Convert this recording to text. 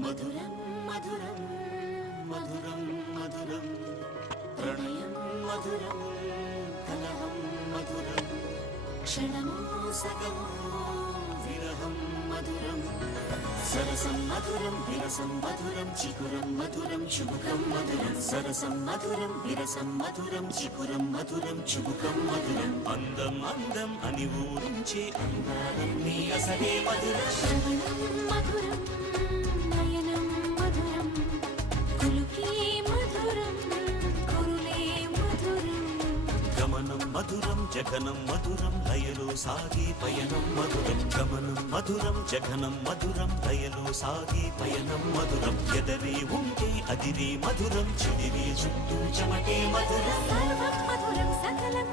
మధురం మధురం మధురం మధురం ప్రణయం మధురం కలహం మధురం క్షణము సగము విరహం మధురం సరసం మధురం విరసం మధురం చికురం మధురం చుబుకం మధురం సరసం మధురం విరసం మధురం చికురం మధురం చుబుకం మధురం అందం అందం అని ఊరించే అందాలన్నీ అసలే మధురం శ్రవణం మధురం నయనం మధురం కులుకే మధురం కురులే మధురం గమనం మధురం జగనం మధురం లయలో సాగి పయనం మధురం గమనం మధురం జగనం మధురం లయలో సాగి పయనం మధురం ఎదరే ఉంటే అదిరే మధురం చెదిరే చుట్టూ చెమటే మధురం సర్వం మధురం సకలం